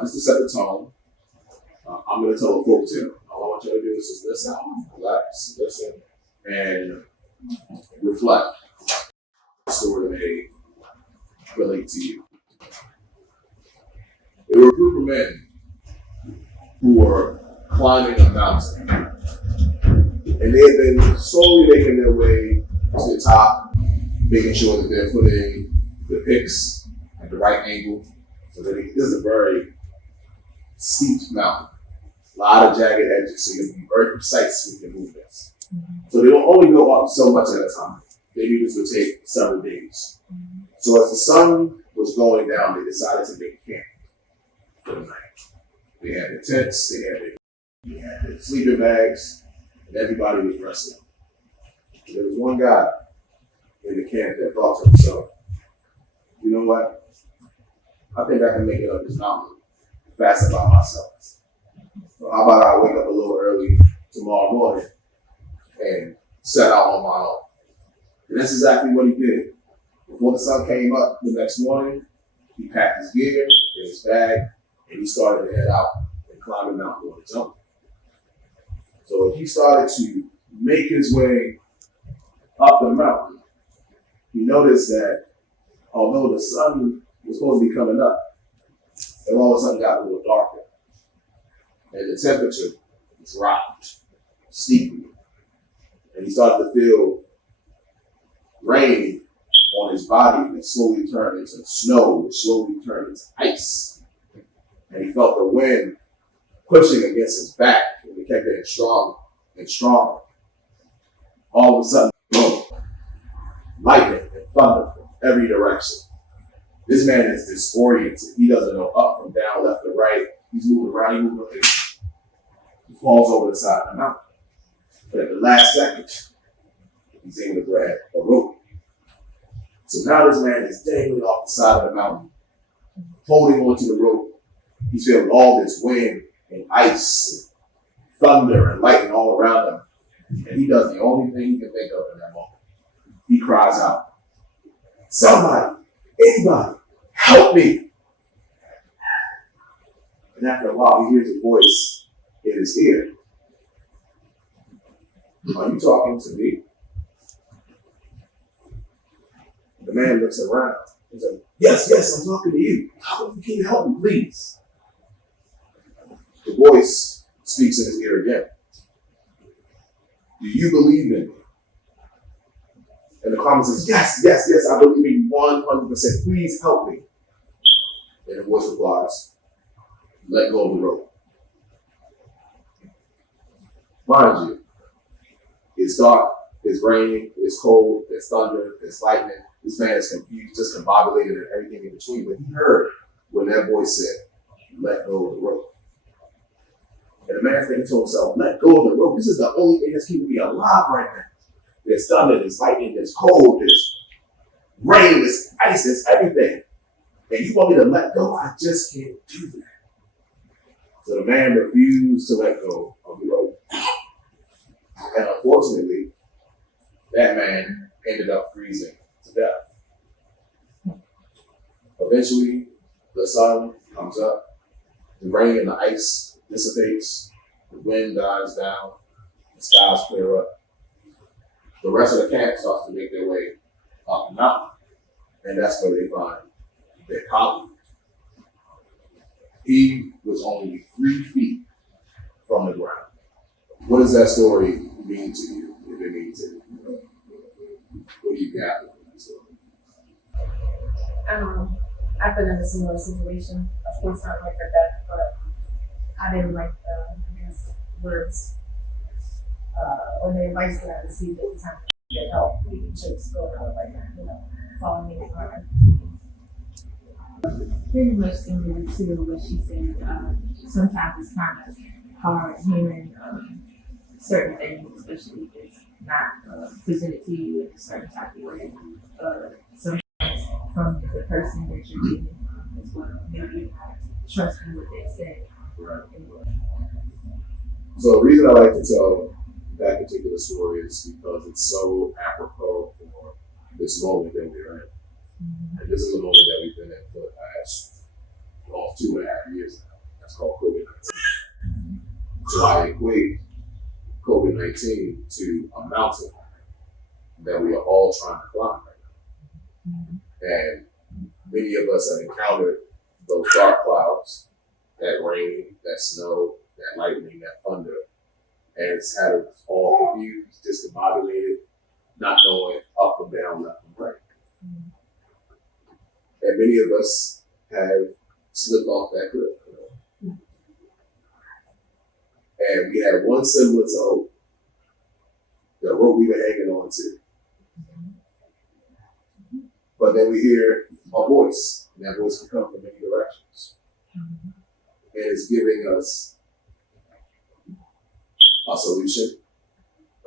just to set the tone, I'm going to tell a folk tale. All I want you to do is just listen, relax, listen, and reflect. The story may relate to you. There were a group of men who were climbing a mountain, and they had been slowly making their way to the top, making sure that they're putting the picks at the right angle. So that this is a very steep mountain, a lot of jagged edges, so you have to be very precise with your movements. So they will only go up so much at a time. Maybe this would take several days. So as the sun was going down, they decided to make camp for the night. They had their tents, they had their sleeping bags, and everybody was resting. There was one guy in the camp that thought to himself, you know what? I think I can make it up this mountain fast by myself. So how about I wake up a little early tomorrow morning and set out on my own? And that's exactly what he did. Before the sun came up the next morning, he packed his gear in his bag and he started to head out and climb the mountain on his own. So he started to make his way up the mountain. He noticed that although the sun was supposed to be coming up, it all of a sudden got a little darker. And the temperature dropped steeply. And he started to feel rain on his body that slowly turned into snow, which slowly turned into ice. And he felt the wind pushing against his back, and it kept getting stronger and stronger. All of a sudden, boom, lightning and thunder from every direction. This man is disoriented. He doesn't know up from down, left or right. He's moving around, he falls over the side of the mountain. But at the last second, he's able to grab a rope. So now this man is dangling off the side of the mountain, holding onto the rope. He's feeling all this wind and ice and thunder and lightning all around him. And he does the only thing he can think of in that moment. He cries out, somebody, anybody, help me. And after a while, he hears a voice in his ear. Are you talking to me? The man looks around. He's like, yes, I'm talking to you. Can you help me, please? The voice speaks in his ear again. Do you believe in me? And the climber says, yes, I believe in you 100%. Please help me. And the voice replies, let go of the rope. Mind you, it's dark, it's raining, it's cold, it's thunder, it's lightning. This man is confused, discombobulated, and everything in between. But he heard when that voice said, let go of the rope. And the man's thinking to himself, let go of the rope. This is the only thing that's keeping me alive right now. There's thunder, there's lightning, there's cold, there's rain, there's ice, there's everything. And you want me to let go? I just can't do that. So the man refused to let go of the rope. And unfortunately, that man ended up freezing to death. Eventually, the sun comes up, the rain and the ice dissipates, the wind dies down, the skies clear up. The rest of the camp starts to make their way up the mountain, and that's where they find their colleague. He was only 3 feet from the ground. What does that story mean to you, if it means it? What do you got from that story? I've been in a similar situation. Of course, not like for death, but I didn't like the words or the advice that I received at the time to get help. We can just go out like that, following me hard. Pretty much similar to what she said. Sometimes it's kind of hard hearing certain things, especially if it's not presented to you in a certain type of way. Sometimes from the person that you're dealing from as well. Maybe you're not trusting what they say. Right. So the reason I like to tell that particular story is because it's so apropos for this moment that we're in. And this is a moment that we've been in for the past almost 2.5 years now. That's called COVID-19. So I equate COVID-19 to a mountain that we are all trying to climb right now. And many of us have encountered those dark clouds, that rain, that snow, that lightning, that thunder. And it's had us all confused, discombobulated, not knowing up from down, left from right. And many of us have slipped off that cliff. And we had one semblance of hope, the rope we were hanging on to. But then we hear a voice, and that voice can come from many directions. And it's giving us a solution,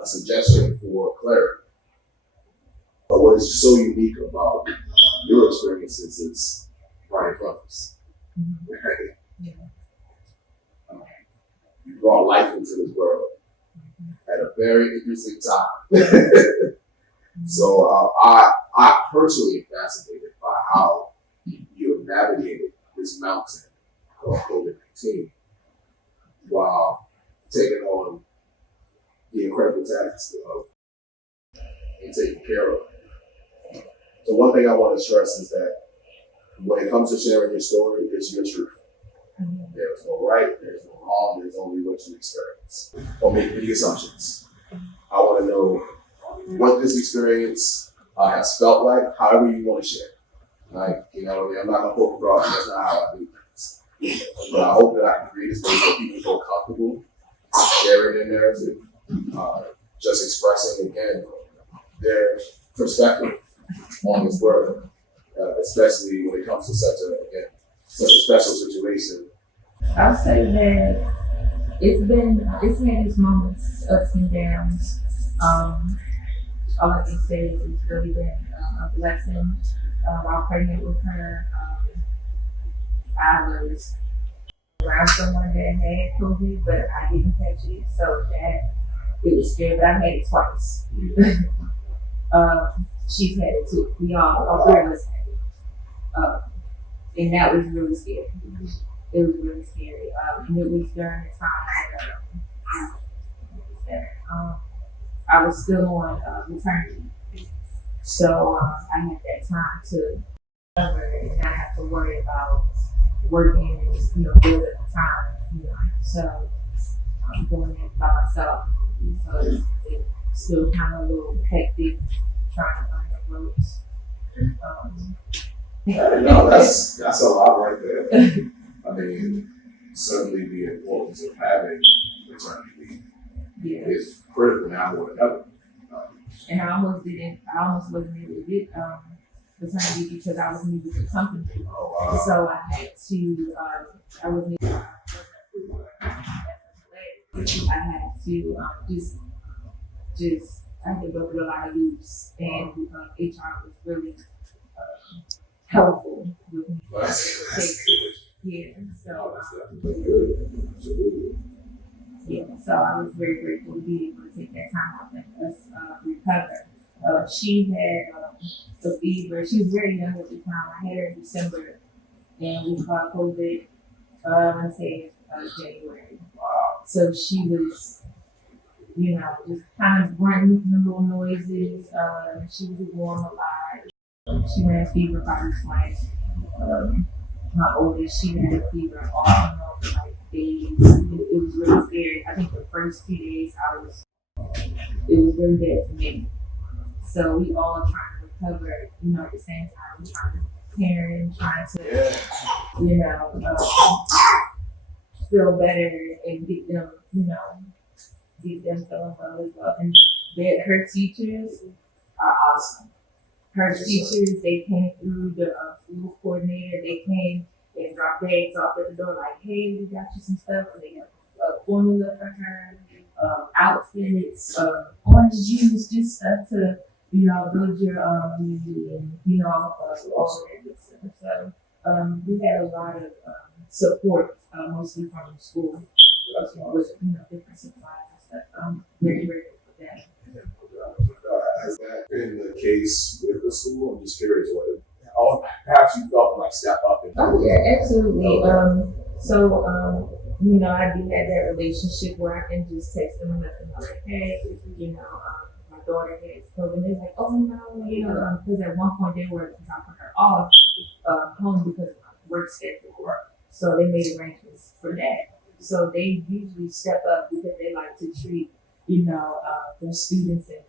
a suggestion for clarity. But what is so unique about your experiences is right in front of us. You brought life into this world at a very interesting time. So I personally am fascinated by how you have navigated this mountain called COVID-19 while taking on the incredible task of and taking care of. So one thing I want to stress is that when it comes to sharing your story, it's your truth. There's no right, there's no wrong, there's only what you experience. Don't make any assumptions. I want to know what this experience has felt like, however you want to share. Like, you know, I'm not going to poke abroad, that's not how I do things. But I hope that I can create a space where people feel comfortable sharing their narrative, just expressing, again, their perspective on this world, especially when it comes to such a special situation. I'll say that it's had its moments, ups and downs. All I can say is it's really been a blessing. While pregnant with her, I was around someone that had COVID, but I didn't catch it, so that it was scary. But I've had it twice. She's had it too. All three of us had it. And that was really scary. It was really scary. And it was during the time that I was still on maternity. So I had that time to recover and not have to worry about working and, building the time, So I'm doing it by myself. So it's still kind of a little hectic trying to learn the ropes. No, that's a lot right there. I mean, certainly the importance of having maternity leave is critical now more than ever. And I almost wasn't able to get maternity because I was new with the company. Oh, wow. So I had to, I wasn't able to, I had to I had to go through a lot of loops, and HR was really helpful with me. Yeah, so Absolutely. yeah, so I was very grateful to be able to take that time off and us recover. She had a fever. She was very young at the time. I had her in December, and we caught COVID. I want to say January. Wow. So she was, just kind of grunting little noises. She was warm a lot. She had a fever probably twice. My oldest, she had a fever off and on for like days. It was really scary. I think the first few days it was really bad for me. So we all trying to recover, at the same time. We're trying to parent, trying to, feel better and get them, get them feeling well as well. And her teachers are awesome. Her teachers, they came through the school coordinator. They came and dropped bags off at the door like, hey, we got you some stuff. And they have formula for her, outfits, orange juice, just stuff to, build your immunity and, all that good stuff. So we had a lot of support, mostly from the school, with, different supplies and stuff. I'm very grateful for that. Has that been the case with the school? I'm just curious perhaps you felt like step up and yeah, absolutely. So, you know, I do have that relationship where I can just text them and let them know, like, hey, you know, my daughter has COVID. And they're like, oh no, you know, because at one point they were dropping her off home because of my work schedule. So they made arrangements for that. So they usually step up because they like to treat, you know, their students and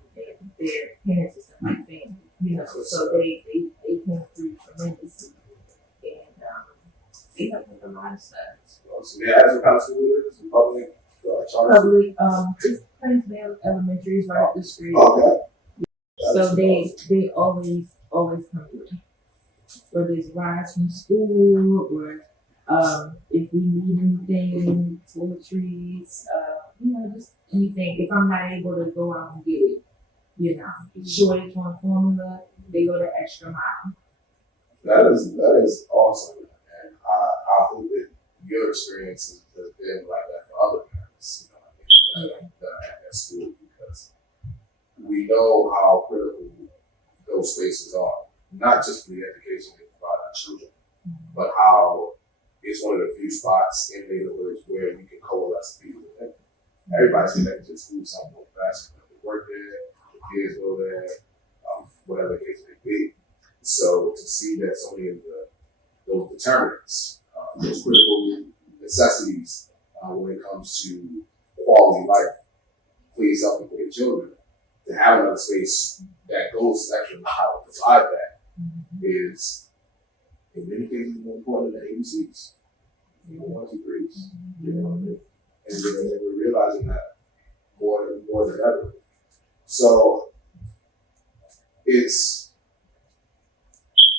their parents and stuff like family. You know, so they came through tremendously. And they helped with a lot of stuff. So yeah, as a council leader, it's public, charter. Public, it's Plainsville Elementary is right up the street. Okay. So they always come through. Whether it's rides from school or if we need anything, toiletries, you know, just anything. If I'm not able to go out and get it, you know, shortage on formula, they go the extra mile. That is awesome, and I hope that your experience has been like that for other parents, you know, that are at that school, because we know how critical those spaces are, not just for the education they provide our children, but how it's one of the few spots in neighborhoods where you can coalesce people. Everybody's connected to school some more fast. They work there, the kids go there, whatever the case may be. So to see that so many of those determinants, those critical necessities when it comes to quality life, please help for your children, to have another space that goes the extra mile to provide that is, in many cases, more important than ABCs. You know, 1, 2, 3s. You know, and we're realizing that more than ever. So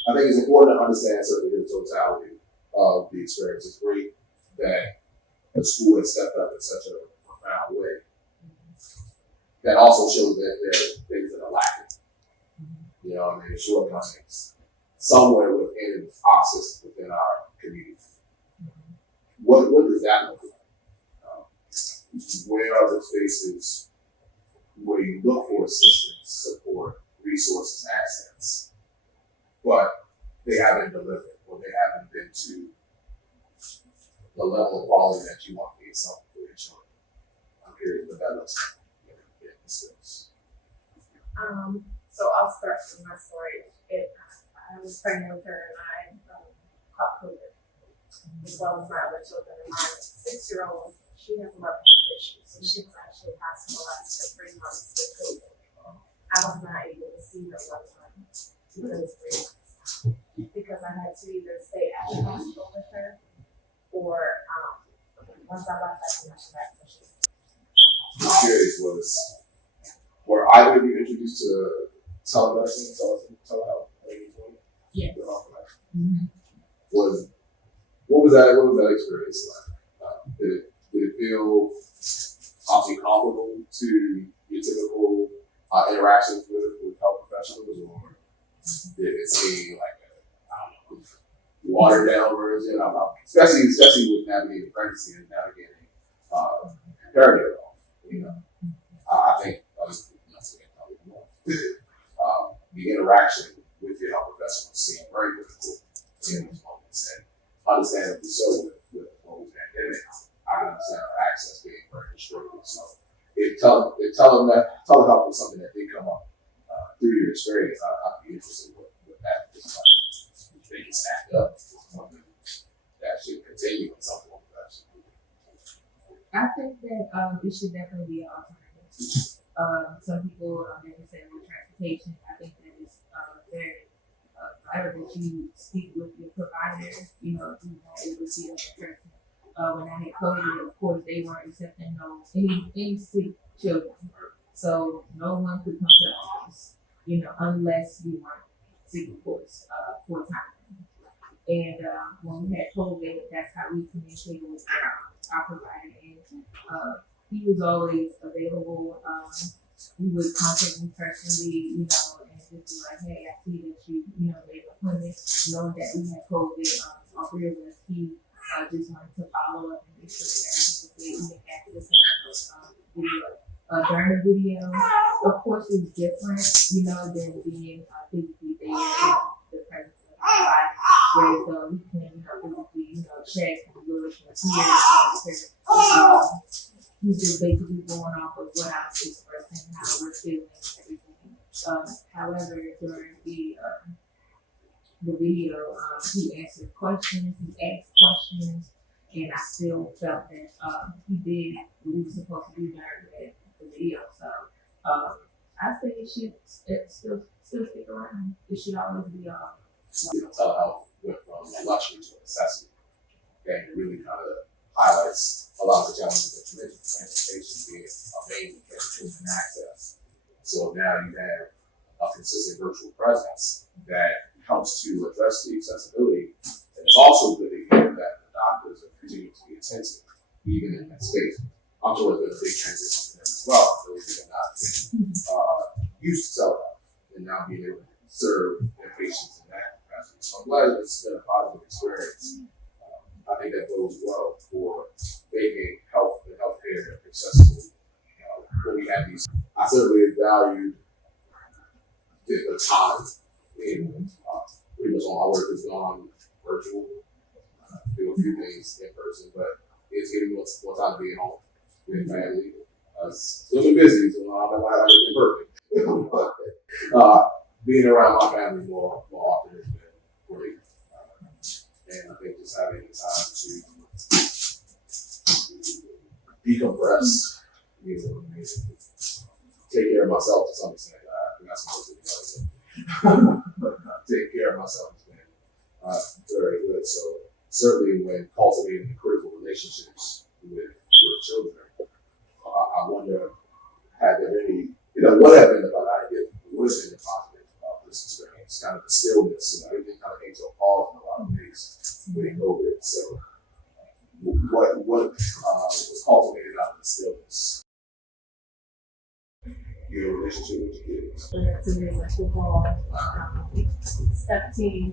I think it's important to understand certainly the totality of the experience. It's great that the school has stepped up in such a profound way. That also shows that there are things that are lacking. You know, I mean, shortcomings somewhere within our system, within our community. What does that look like? Where are the spaces where you look for assistance, support, resources, assets, but they haven't delivered, or they haven't been to the level of quality that you want for yourself and for your children? I'm curious what that looks like in this space. So I'll start with my story. I was pregnant with her and I caught COVID, as well as my other children. And my 6-year-old, she has a lot of health issues, so she was actually hospitalized for 3 months with COVID. I was not able to see her one time because of 3 months, because I had to either stay at the hospital with her, or once I left, I could not come back. I'm curious, were either of you introduced to telemedicine, telehealth? Yeah. Mm-hmm. What was that experience like? Did it feel obviously comparable to your typical interactions with health professionals, or did it seem like a watered down version? Especially with navigating pregnancy and navigating perinatal, you know. I think the interaction with your health professionals seemed very difficult in these moments, and understandably so with the global pandemic. I can understand our access being very restricted. So if telehealth was something that did come up through your experience, I'd be interested in what that is like. If they can stack up something that should continue in some form of fashion. I think that it should definitely be an alternative. Some people never say with transportation. I think that is very vital that you speak with your provider. You know, if you're not able to see them in person. When I had COVID, of course, they weren't accepting any sick children. So no one could come to the office, you know, unless you weren't sick, of course, full time. And when we had COVID, that's how we communicated with our provider. And he was always available. He would contact me personally, you know, and just be like, hey, I see that you know, made an appointment, knowing that we had COVID, all 3 of us. He just wanted to follow up and make sure that everything was good, even after the video. During the video, of course, it was different, you know, than being physically there in the presence of the provider. Whereas we can, you know, physically, you know, check and look and here. He's just basically going off of what I was expressing, how we're feeling, everything. However, during the video, he answered questions, he asked questions, and I still felt that he did what he was supposed to do during the video. So I think it should still stick around. It should always be telehealth went from a luxury to a necessity. And it really kind of highlights a lot of the challenges that you mentioned, transportation being a main transportation access. So now you have a consistent virtual presence that helps to address the accessibility. And it's also good to hear that the doctors are continuing to be attentive, even in that space. I'm sure it's been a big transition for them as well. Those who have not been used to telehealth and now being able to serve their patients in that capacity. So I'm glad it's been a positive experience. I think that bodes well for making health and healthcare accessible. When we have these, I certainly valued the time. Pretty much all my work has gone virtual. Do a few things in person, but it's giving me more time to be at home with family. Still been busy, so I'm not like I've been working. But being around my family more often has been great. And I think just having the time to decompress, take care of myself to some extent. I think that's supposed to be but take care of myself has been very good. So certainly when cultivating the critical relationships with children, I wonder, had there any, what have been about what has been the positive about this experience? Kind of the stillness, everything kind of came to a pause in a lot of ways with COVID. So what was cultivated out of the stillness? Your relationship with your kids. To raise a football step team.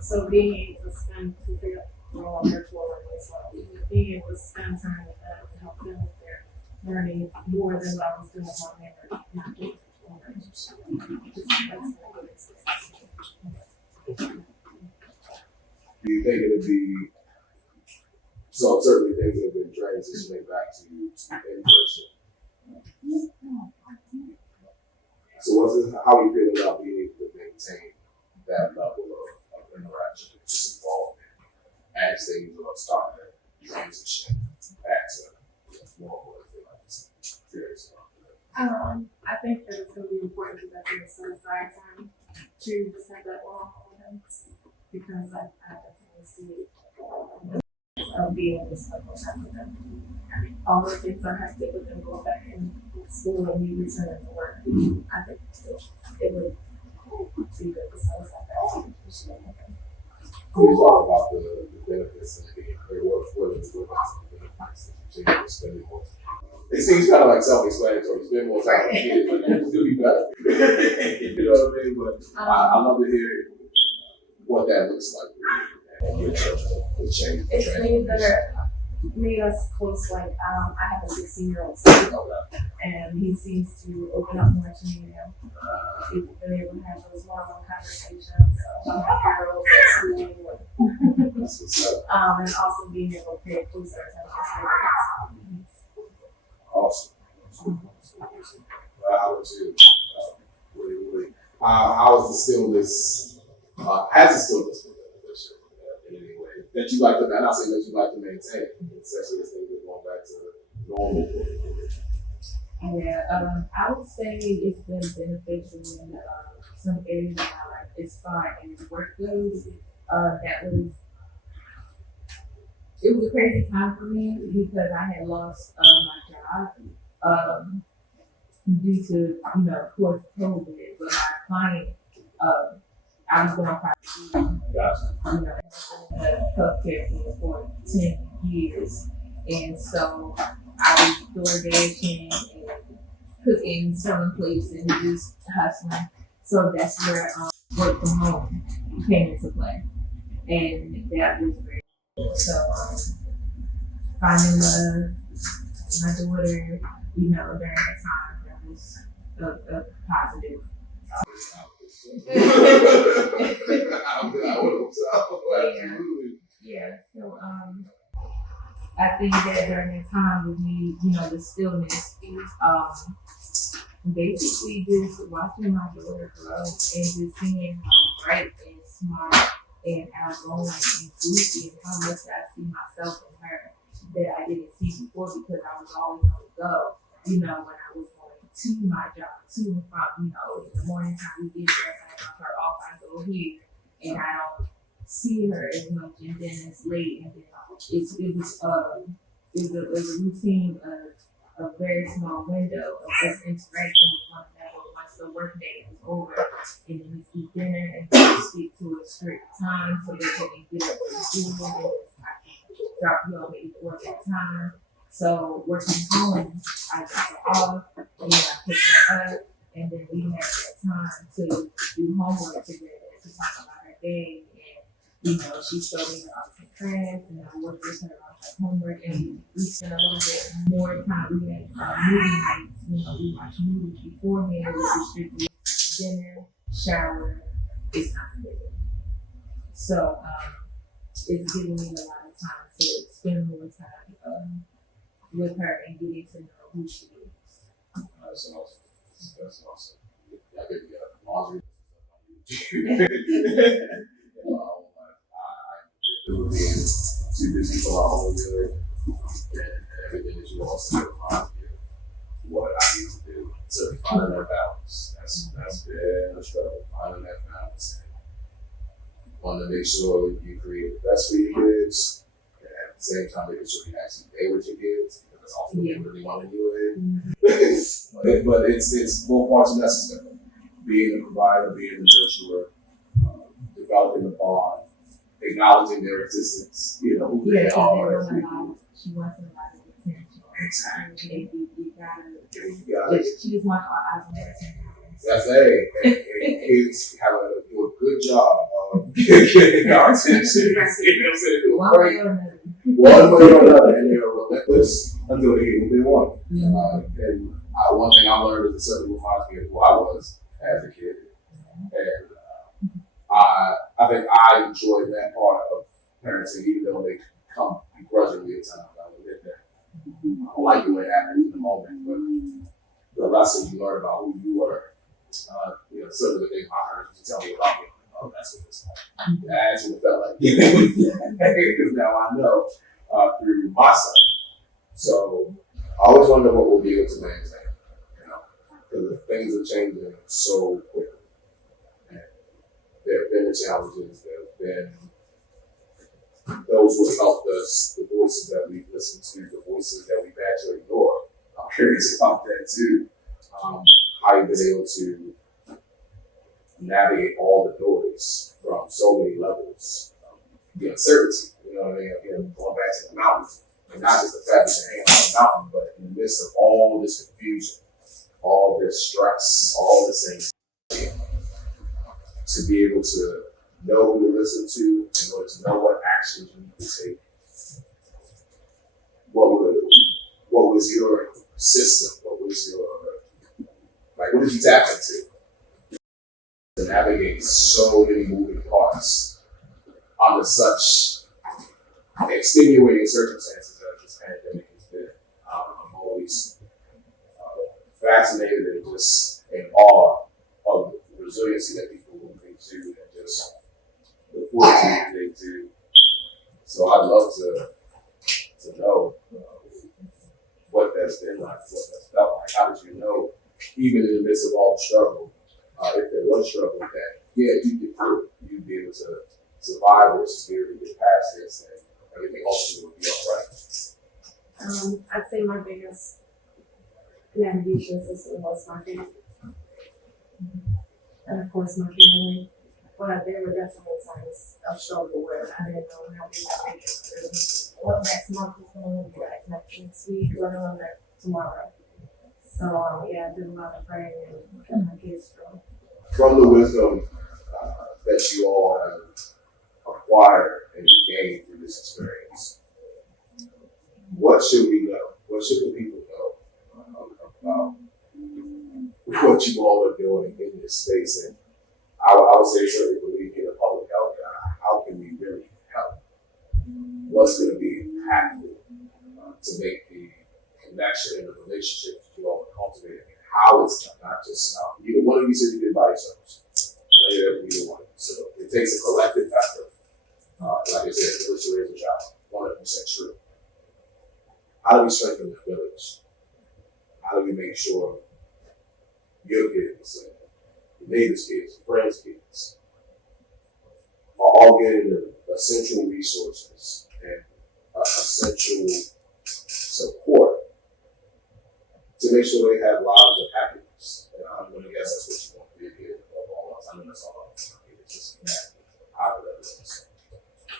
So being able to spend virtual as well, being able to spend time with them to help them with their learning more than what I was doing on there. That's a good experience. Do you think it'll be so? Certainly, things have been transitioning back to in person. So, how are you feeling about being able to maintain that level of interaction and involvement as things are starting to transition back to normal? I think that it's going to be important to definitely set aside time to just have that one-on-one because I definitely see being in this level of them. All the things are hectic with them going back in school and you returning to work. I think it would be good to set aside that time. So you talk about the benefits and being clear what are the benefits that you take spending more time. It seems kind of like self-explanatory. Spend more time with kids, but you can still be better. You know what I mean? But I love to hear what that looks like and your children, the change. It's things that are made us close. Like I have a 16-year-old son, and he seems to open up more to me now. We've been able to have those one-on-one conversations about girls at school, and also being able to pay closer attention. Awesome. How was it? Really, how is the stillness? Has the stillness been beneficial in any way that you like to? I'm not saying that you like to maintain, especially as things are going back to normal. Yeah, I would say it's been beneficial in some areas of my life as far as work goes. It was a crazy time for me because I had lost my job due to, of course, COVID. But my client, I was going to healthcare field for 10 years. And so I was DoorDashing and cooking, selling plates, and just hustling. So that's where work from home came into play. And that was great. So finding my daughter, during that time, that was a positive. I would hope so. Absolutely. Yeah. So I think that during that time with me, the stillness, basically just watching my daughter grow and just seeing how bright and smart and outgoing and goofy and how much I see myself in her that I didn't see before because I was always on the go. When I was going to my job, to and from, in the morning time we get there, I drop her off, I go here, and I don't see her as much, and then it's late, and then it was a routine of a very small window of us interacting with one another once the work day is over, and then we eat dinner and then stick to a strict time so that they can get up for school and I can drop you off maybe work at time. So working home, I drop her off, and then I pick her up, and then we have that time to do homework together, to talk about her day, and she showed me her arts and crafts, and I worked with her on her homework, and we spent a little bit more time. We had movie nights, we watched movies beforehand, we was strictly dinner, shower, it's not for bed. So it's giving me a lot of time to spend more time with her and getting to know who she is. That's awesome. That's awesome. I get laundry. I too busy for our own good, and everything that you all see reminds me of what I need to do. So finding that balance. That's been a struggle. Finding that balance. And want to make sure you create the best for your kids, and at the same time making sure you actually pay with your kids, because that's often what they really want to do it. But it's both parts are necessary. Being the provider, being the nurturer, developing the bond, acknowledging their existence, who they are. She wants a lot of attention. Exactly. You gotta. She just wants our eyes on her sometimes. That's and kids do a good job of getting our attention. One way or another. One way or another, and they're relentless until they get what they want. And one thing I learned is it certainly reminds me of who I was as a kid. And I think I enjoyed that part of parenting, even though they come begrudgingly at times. I will admit that. I don't like the way it happened in the moment, but the lesson you learn about who you were, some of the things my parents used to tell me about me. Oh, that's what it's like. That's what it felt like. Because now I know through my son. So I always wonder what we'll be able to maintain, because things are changing so quickly. There have been the challenges, there have been those who have helped us, the voices that we've listened to, the voices that we've had to ignore. I'm curious about that too. How you've been able to navigate all the noise from so many levels. The uncertainty, what I mean? Going back to the mountain, and not just the fact that you're hanging on the mountain, but in the midst of all this confusion, all this stress, all this anxiety, to be able to know who to listen to, in order to know what actions you need to take. What was your system? What did you tap into to navigate so many moving parts under such extenuating circumstances as this pandemic has been? I'm always fascinated and just in awe of the resiliency that people will bring to, and just the fortitude they do. So I'd love to know what that's been like, what that's felt like. How did you know, even in the midst of all the struggle, if there was struggle, that you get through it, you'd be able to survive this, be able to get past this, and everything ultimately would be all right? I'd say my biggest navigation system was my family. And of course my family. But there were definitely times of struggle where I didn't know how to navigate through what next month was going to be like, next week, let alone tomorrow. So I did a lot of praying and kept my kids strong. From the wisdom that you all have acquired and gained through this experience, what should we know? What should the people know about what you all are doing in this space? And I would say, certainly, believe in the public health. How can we really help? What's going to be impactful to make the connection and the relationship that you all are cultivating and how it's done, not just either one of you said you did by yourselves. I know that either one. So it takes a collective effort. Like I said, village to raise a child, 100% true. How do we strengthen the village? How do we make sure your kids, your neighbors' kids, your friends' kids are all getting the essential resources and essential support to make sure they have lives of happiness? And I'm going to guess that's what you want for your kids above all else. I know that's all I'm saying. It's just how that is.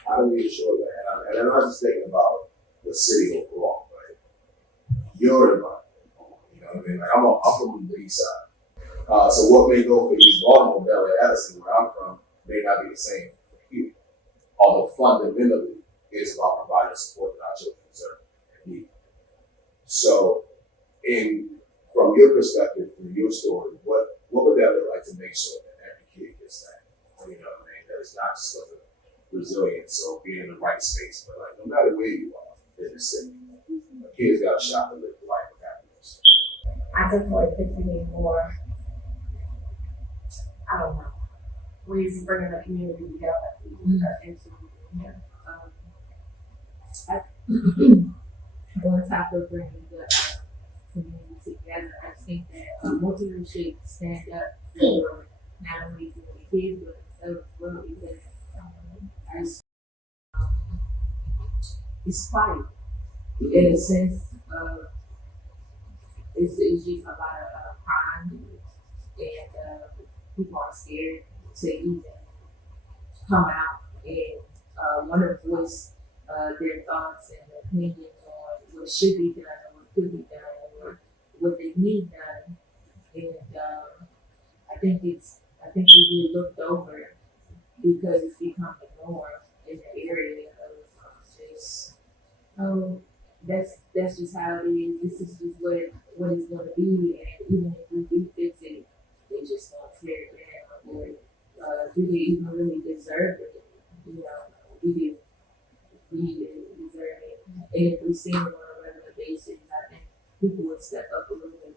How do we ensure that? And I'm not just thinking about the city overall, right? Your environment, you know what I mean? Like I'm from the east side. So what may go for East Baltimore, Bel Air, Addison, where I'm from, may not be the same for you. Although fundamentally, it's about providing support that our children deserve and need. So, from your perspective, from your story, what would that look like to make sure that every kid gets that? You know what I mean? That it's not just like a resilience or being in the right space, but like no matter where you are in the city, a kid's got a shot to live the life of happiness. I definitely think we need more, I don't know, ways of bringing the community together into, On top of bringing the community together, I think that more people should stand up for not only for the kids but themselves as well, because it's quiet in a sense of it's just a lot of crime and people are scared to even come out and want to voice their thoughts and opinions on what should be done or what could be done or what they need done. And I think we get looked over because it's become the norm in the area of just, oh, that's just how it is. This is just what it's going to be. And even if we do fix it, they just don't tear it down. Or do they even really deserve it? You know, we deserve it. And if we see it on a regular basis, I think people would step up a little bit.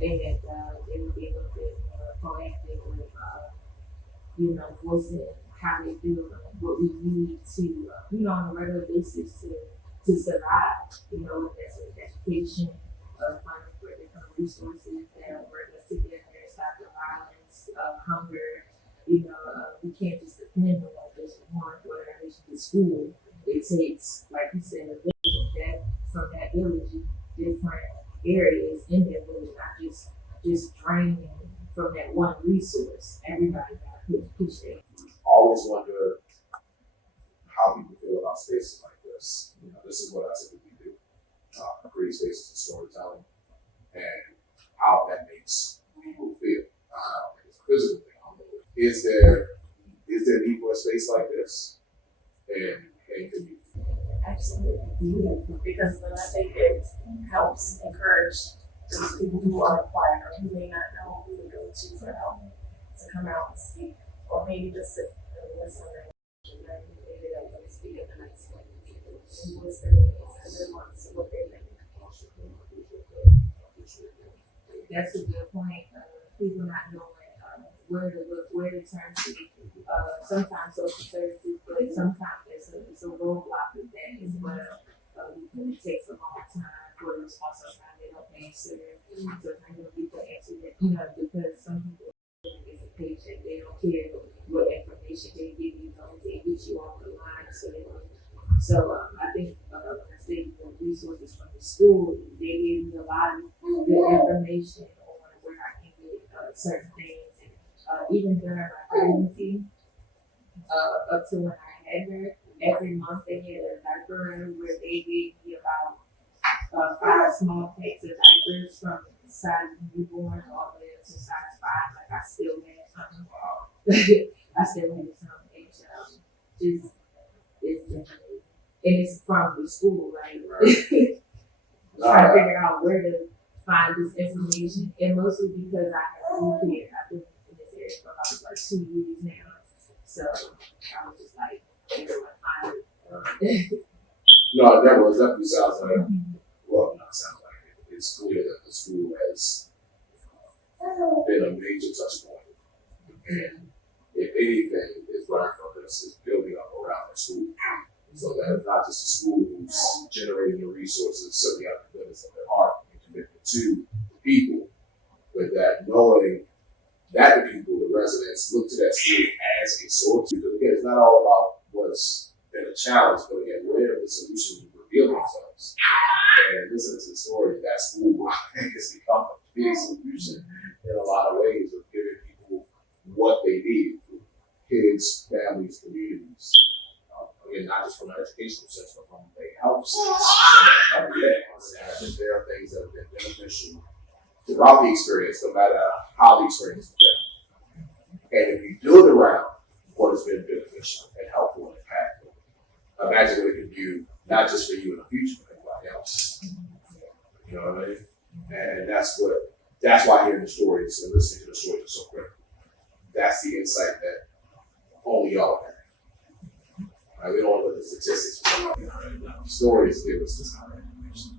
And they would be a little bit more proactive with, voicing how they feel and what we need to, on a regular basis to survive. That's with education, funding for different resources that work us together, stop the violence, hunger. We can't just depend on just one organization to school. It takes, like you said, a village that from that village, different areas in that village, not just draining from that one resource. Everybody got to push their. Always wonder how people feel about spaces like this. This is what I typically do. Create spaces for storytelling and how that makes people feel. It's a physical thing. Is there need for a space like this? And can you? Absolutely. Because then I think it helps encourage those people who are quiet or who may not know who to go to for help to come out and speak. Or maybe just sit and listen and then maybe they'll come speak at the next one and voice their needs and their wants and what they think. That's a good point. People not knowing where to look, where to turn to. Sometimes social services, but sometimes it's a roadblock with that as well. It takes a long time for the response. Sometimes they don't answer. Sometimes people answer that, because some people is a patient. They don't care what information they give you. They get you off the line. So I think when I say the resources from the school, they gave me a lot of good information on where I can get certain things. Even during my pregnancy, up to when I had her, every month they had a diaper run where they gave me about 5 small packs of diapers from size newborn all the way up to size 5. Like I still had some. I still had some. Just it's definitely, and it's from the school, right? Trying to figure out where to find this information, and mostly because I have moved here. I've been in this area for about like 2 years now, so I was just like, where do I find it? No, that was definitely sounds like, well, not sounds like it. It's clear that the school has been a major touch point. And if anything is learned from this is building up around the school. So that it's not just a school who's generating the resources, certainly out of the goodness of their heart and commitment to the people, but that knowing that the people, the residents, look to that school as a source. Because again, it's not all about what's been a challenge, but again, where the solutions reveal themselves. And listening to the story, that school has become a big solution in a lot of ways of giving people what they need. Kids, families, communities. Again, not just from an educational sense, but from a health sense. I think there are things that have been beneficial throughout the experience, no matter how the experience has been. And if you build around what has been beneficial and helpful and impactful, imagine what it can do, not just for you in the future, but everybody else. You know what I mean? And that's why hearing the stories and listening to the stories is so critical. That's the insight that only y'all have. We don't look at the statistics. Stories give us this kind of information.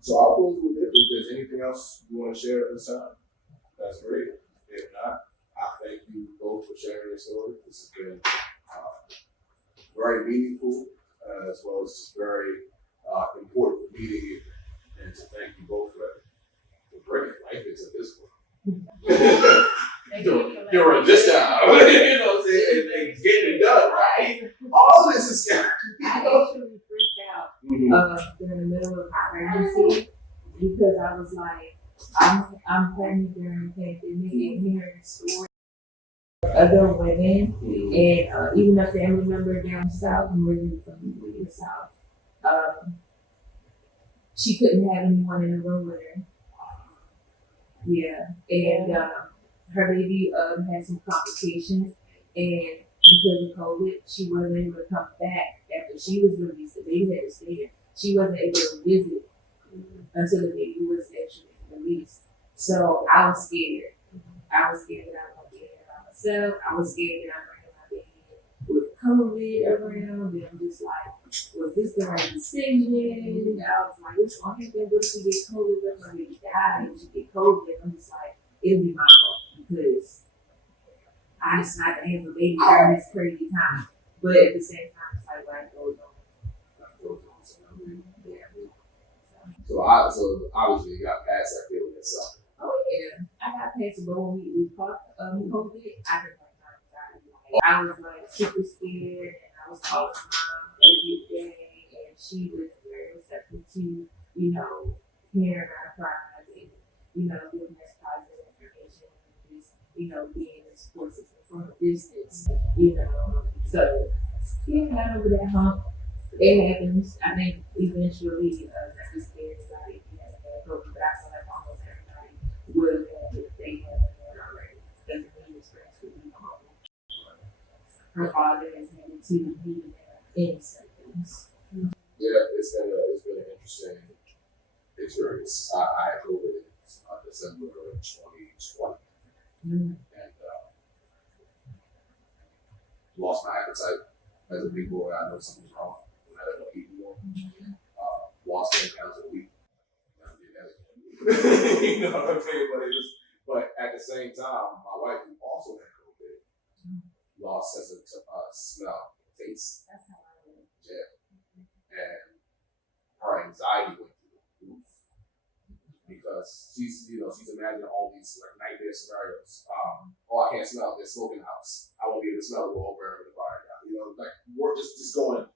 So I'll close with this. If there's anything else you want to share at this time, that's great. If not, I thank you both for sharing your story. This has been very meaningful, as well as just very important for me to hear. And to thank you both for bringing life into this one. During this time, you know what I'm saying, and getting it done, right? All of this is I actually freaked out during the middle of my pregnancy because I was like, I'm pregnant during the pandemic and hearing stories of other women and even a family member down south, I'm originally from the south. She couldn't have anyone in the room with her. Yeah, and her baby had some complications, and because of COVID, she wasn't able to come back after she was released. The baby had to stay there. She wasn't able to visit until the baby was actually released. So I was scared. I was scared that I was going to be here by myself. I was scared that I'm bringing my baby with COVID around. And I'm just like, was this the right decision? I was like, what's going to happen? What if she get COVID? What if my baby die and she get COVID? I'm just like, it'll be my fault because I decided to have a baby during this crazy time. But at the same time, it's like, life goes on. So obviously you got past that feeling itself. Oh yeah, I got past it, but when we caught COVID, I didn't like my anxiety. I was like super scared, and I was calling mom every day, and she was very receptive to, hearing our cries and, giving us positive information and just, being a support system from a distance, So yeah, got over that hump. It happens. I think eventually, not just scared about it, but I feel like almost everybody would have if they haven't had already. Doesn't mean experience with me. Her father has had it too. He didn't have any symptoms. Yeah, it's been an interesting experience. I had COVID in December of 2020, and lost my appetite as a big boy. I know something's wrong. I don't eat anymore. Lost 10 pounds in a week. Never did that again. You know what I'm saying? But at the same time, my wife, who also had COVID, lost sense of smell, taste. That's how I live. Yeah. And her anxiety went through the roof because she's imagining all these like nightmare scenarios. I can't smell. There's smoke in the house. I won't be able to smell it over the fire. Like we're just going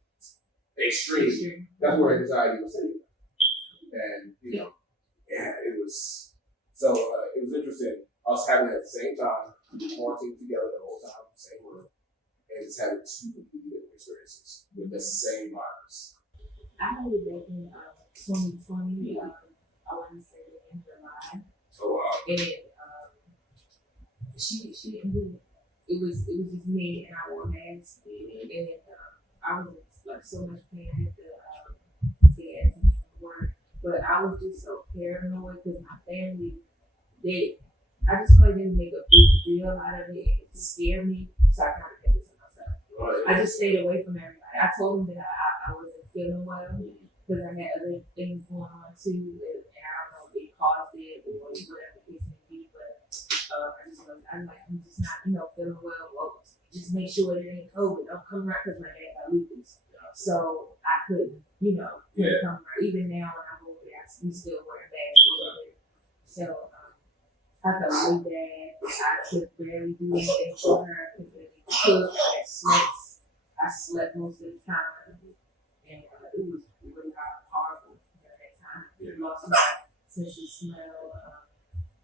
extreme. That's where anxiety was taken. And it was interesting us having it at the same time, quarantined together the whole time, same room, and just having two completely different experiences with the same virus. I had it back in 2020. I want to say in July. Oh wow! And she didn't do it. It was just me, and I wore a mask, and I was like so much pain at the work, but I was just so paranoid because my family, I just feel like they didn't make a big deal out of it. It scared me, so I kind of kept it to myself. Right. I just stayed away from everybody. I told them that I was infected feeling well because I had other things going on too, and I don't know if it caused it or whatever the case may be, but I'm just not, feeling well. Well, just make sure it ain't COVID. Don't come around because my dad got lupus. So I couldn't, couldn't come around. Even now when I'm over there, we still wearing masks over there. So I felt really bad. I could barely do anything for her. I could barely cook. I slept most of the time. And it was really horrible at that time. I lost my sense of smell,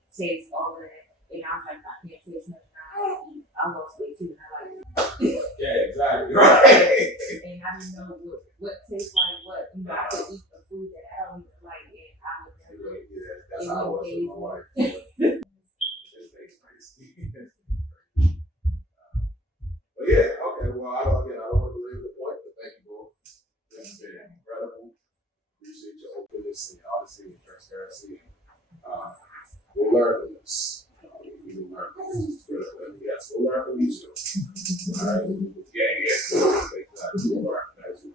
taste, all of that. And I was like, I can't taste nothing. I lost weight too, and I like it. Yeah, exactly. Right. And I didn't know what tastes like what. I could eat the food that I don't even like, and I would never. Yeah, that's how I was with my wife. But yeah, okay. Well, I don't want to belabor the point, but thank you both. This has been incredible. Appreciate your openness and your honesty and transparency. We'll learn from this. We'll learn from this. Yes, we'll learn from you too. All right. Yeah. We'll learn from that too.